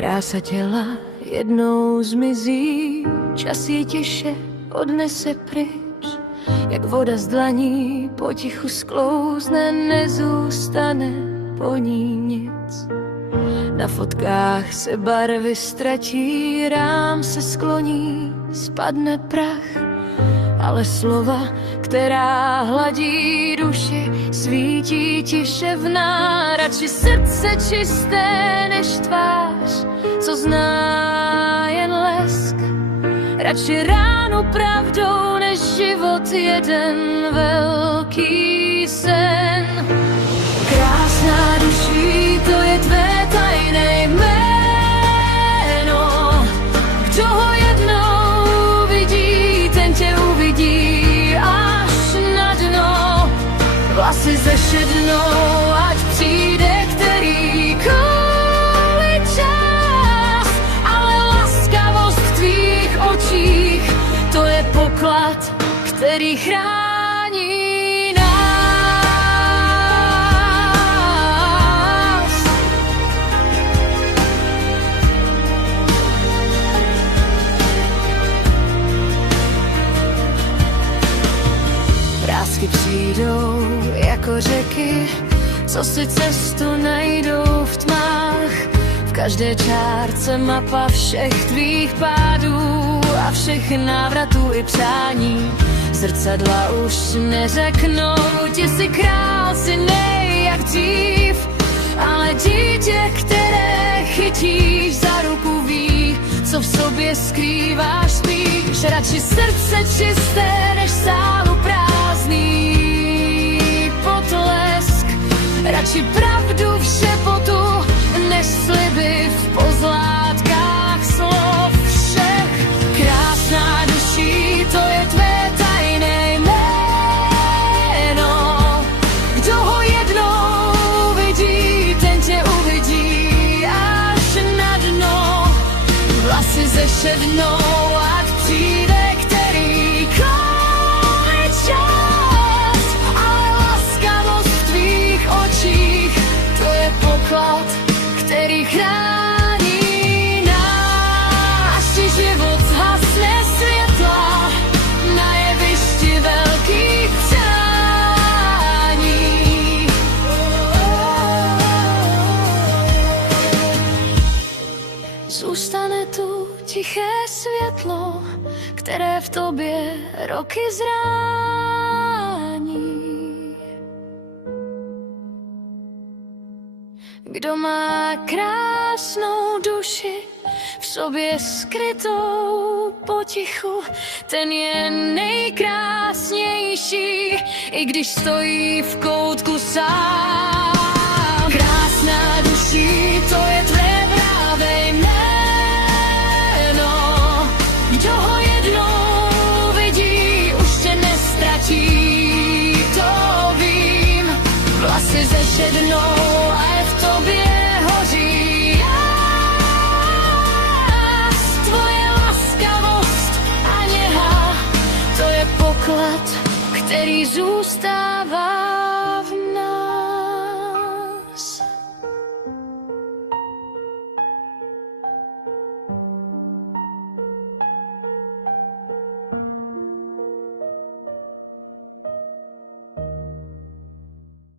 Krása těla jednou zmizí, čas je tiše odnese pryč. Jak voda z dlaní potichu sklouzne, nezůstane po ní nic. Na fotkách se barvy ztratí, rám se skloní, spadne prach. Ale slova, která hladí duši, svítí tiše v náradši. Srdce čisté než tvář, co zná jen lesk. Radši ránu pravdou, než život jeden velký sen. Krásná duší, to je tvé tajné jméno. Kdo ho jednou vidí, ten tě uvidí až na dno. Vlasy zešednou, ať přijde kterýkoliv čas, ale laskavost v tvých očích, to je poklad, který chrání nás. Vrásky přijdou jako řeky, co si cestu najdou v tmách. V každé čárce mapa všech tvých pádů a všech návratů i přání. Zrcadla už neřeknou ti, jsi král, si nej jak dřív, ale dítě, které chytíš za ruku, ví, co v sobě skrýváš spíš. Radši srdce čisté než sálu prázdný potlesk. Radši pravdu v šepotu než sliby v pozlátkách slov všech. Krásná duší, to je tvé tajné jméno. Kdo ho jednou vidí, ten tě uvidí až na dno. Vlasy zešednou, ať přijde kterýkoliv čas, ale laskavost v tvých očích, to je poklad, který chrání nás. Ti život zhasne světla na jevišti velkých přání. Zůstane tu tiché světlo, které v tobě roky zrání. Kdo má krásnou duši v sobě skrytou potichu, ten je nejkrásnější, i když stojí v koutku sám. Krásná duší, to je tvé pravé jméno. Kdo ho jednou vidí, už tě nestratí, to vím. Vlasy zešednou a je v tobě hoří jas. Tvoje laskavost a něha, to je poklad, který zůstává.